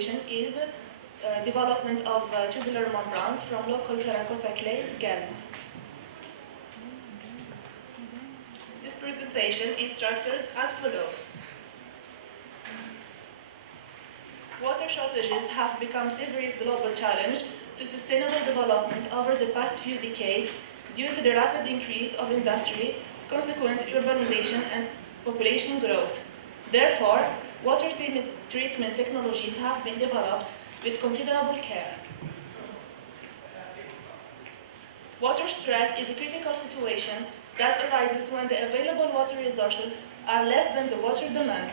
application is development of tubular membranes from local terracotta clay, guelma. This presentation is structured as follows. Water shortages have become a severe global challenge to sustainable development over the past few decades due to the rapid increase of industry, consequent urbanization, and population growth. Therefore, water treatment technologies have been developed with considerable care. Water stress is a critical situation that arises when the available water resources are less than the water demand.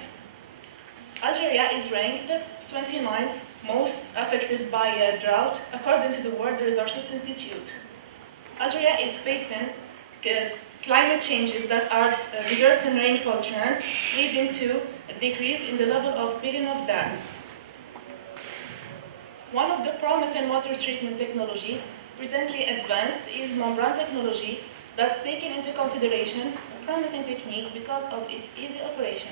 Algeria is ranked 29th most affected by drought according to the World Resources Institute. Algeria is facing climate changes that are resulting rainfall trends, leading to a decrease in the level of filling of dams. One of the promising water treatment technologies presently advanced is membrane technology that's taken into consideration a promising technique because of its easy operation.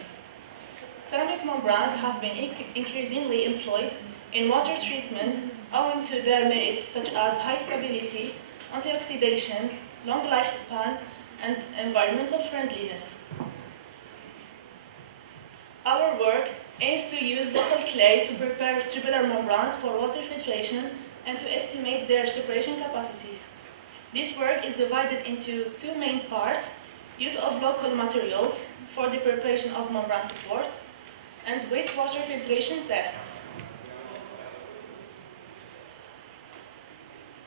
Ceramic membranes have been increasingly employed in water treatment owing to their merits such as high stability, antioxidation, long lifespan, and environmental friendliness. Our work aims to use local clay to prepare tubular membranes for water filtration and to estimate their separation capacity. This work is divided into two main parts: use of local materials for the preparation of membrane supports and wastewater filtration tests.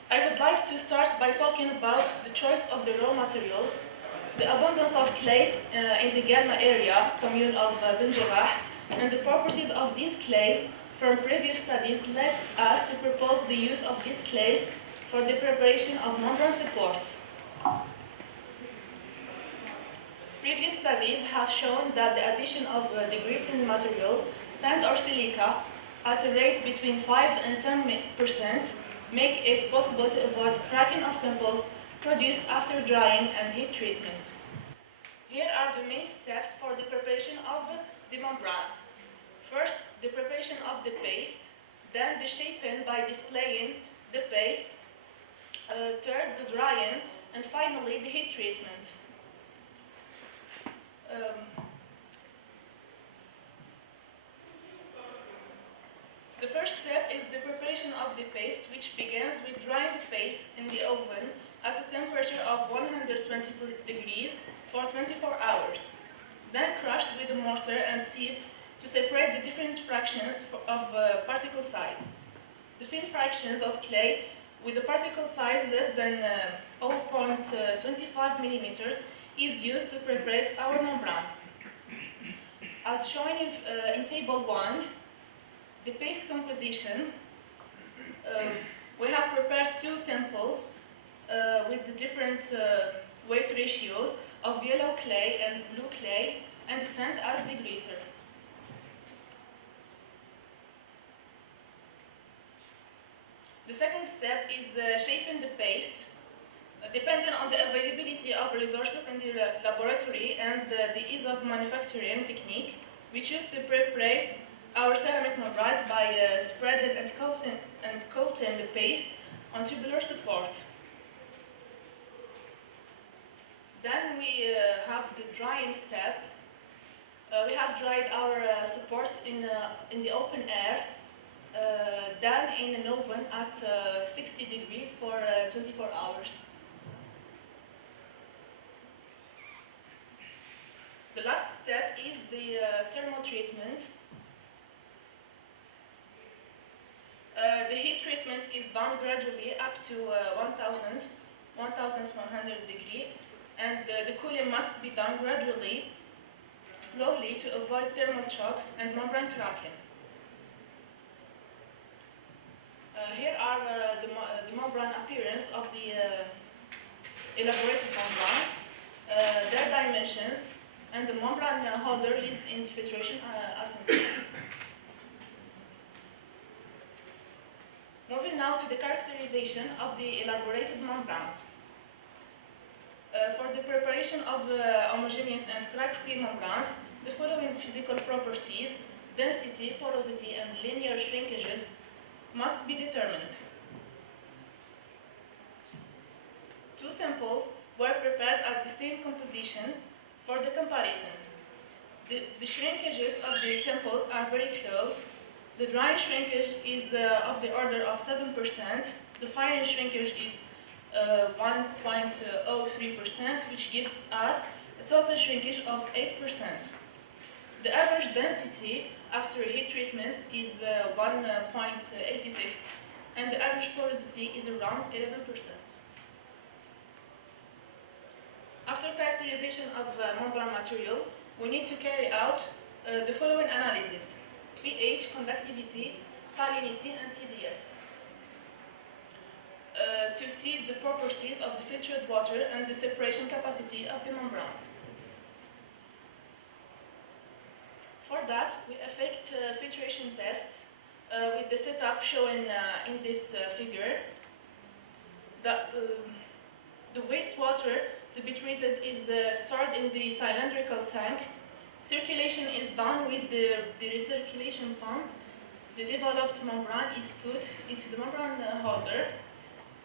I would like to start by talking about the choice of the raw materials. The abundance of clays in the guelma area, commune of Ben Jarrah, and the properties of these clays from previous studies led us to propose the use of these clays for the preparation of membrane supports. Previous studies have shown that the addition of the greasing material, sand or silica, at a rate between 5 and 10% make it possible to avoid cracking of samples produced after drying and heat treatment. Here are the main steps for the preparation of the membranes. First, the preparation of the paste, then the shaping by displaying the paste, third, the drying, and finally, the heat treatment. The first step is the preparation of the paste, which begins with drying the paste in the oven at a temperature of 120 degrees for 24 hours. Then crushed with a mortar and sieved to separate the different fractions of particle size. The thin fractions of clay with a particle size less than 0.25 millimeters is used to prepare our membrane. As shown in Table 1, the paste composition, we have prepared two samples with the different weight ratios of yellow clay and blue clay, and sand as the greaser. The second step is shaping the paste. Depending on the availability of resources in the laboratory and the ease of manufacturing technique, we choose to prepare our ceramic membranes by spreading and coating the paste on tubular support. Then we have the drying step. We have dried our supports in the open air, then in an oven at 60 degrees for 24 hours. The last step is the thermal treatment. The heat treatment is done gradually up to 1100 degrees, and the cooling must be done gradually, slowly, to avoid thermal shock and membrane cracking. Here are the membrane appearance of the elaborated membrane, their dimensions, and the membrane holder is in the filtration assembly. Moving now to the characterization of the elaborated membranes. For the preparation of homogeneous and crack-free membranes, the following physical properties density, porosity, and linear shrinkages must be determined. Two samples were prepared at the same composition for the comparison. The shrinkages of the samples are very close. The drying shrinkage is of the order of 7%. The firing shrinkage is 1.03%, which gives us a total shrinkage of 8%. The average density after heat treatment is 1.86, and the average porosity is around 11%. After characterization of membrane material, we need to carry out the following analysis: pH, conductivity, salinity, and TDS. To see the properties of the filtered water and the separation capacity of the membranes. For that, we effect filtration tests with the setup shown in this figure. The wastewater to be treated is stored in the cylindrical tank. Circulation is done with the recirculation pump. The developed membrane is put into the membrane holder.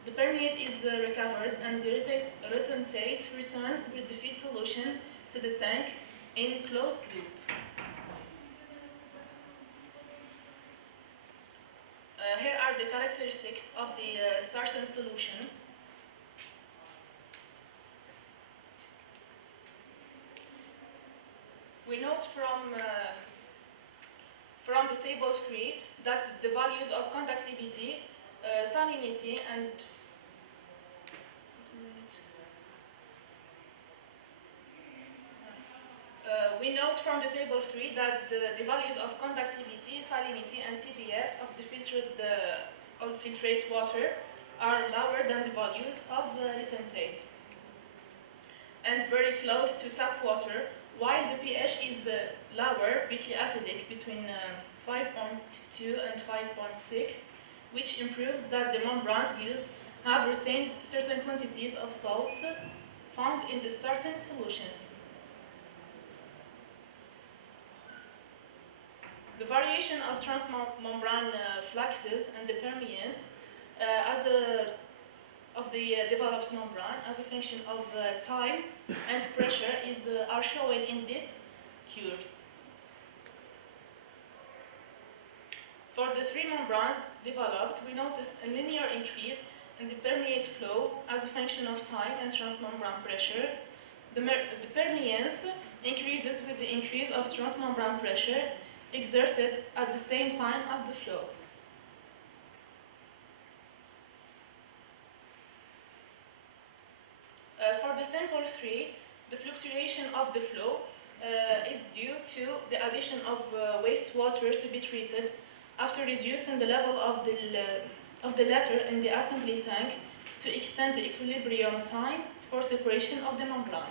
The permeate is recovered, and the retentate returns with the feed solution to the tank in closed loop. Here are the characteristics of the certain solution. We note from the table 3 that the values of conductivity, salinity, and we note from the table 3 that the values of conductivity, salinity, and TDS of the filtrate water are lower than the values of retentate, and very close to tap water, while the pH is lower, weakly acidic, between 5.2 and 5.6, which improves that the membranes used have retained certain quantities of salts found in the certain solutions. The variation of transmembrane fluxes and the permeance of the developed membrane as a function of time and pressure are shown in these curves. For the three membranes developed, we notice a linear increase in the permeate flow as a function of time and transmembrane pressure. The permeance increases with the increase of transmembrane pressure exerted at the same time as the flow. For the sample 3, the fluctuation of the flow is due to the addition of wastewater to be treated after reducing the level of the latter in the assembly tank to extend the equilibrium time for separation of the membrane.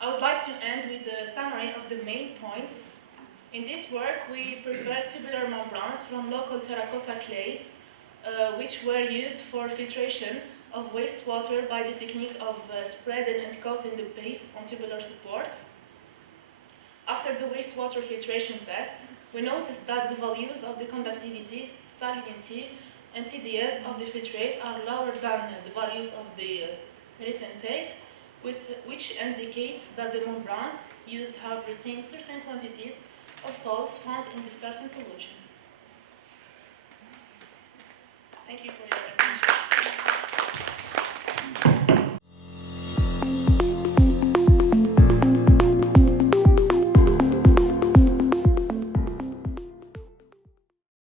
I would like to end with a summary of the main points. In this work, we prepared tubular membranes from local terracotta clays, which were used for filtration of wastewater by the technique of spreading and coating the paste on tubular supports. After the wastewater filtration tests, we noticed that the values of the conductivity, salinity, and TDS of the filtrate are lower than the values of the retentate, which indicates that the membranes used have retained certain quantities of salts found in the certain solution. Thank you for your attention.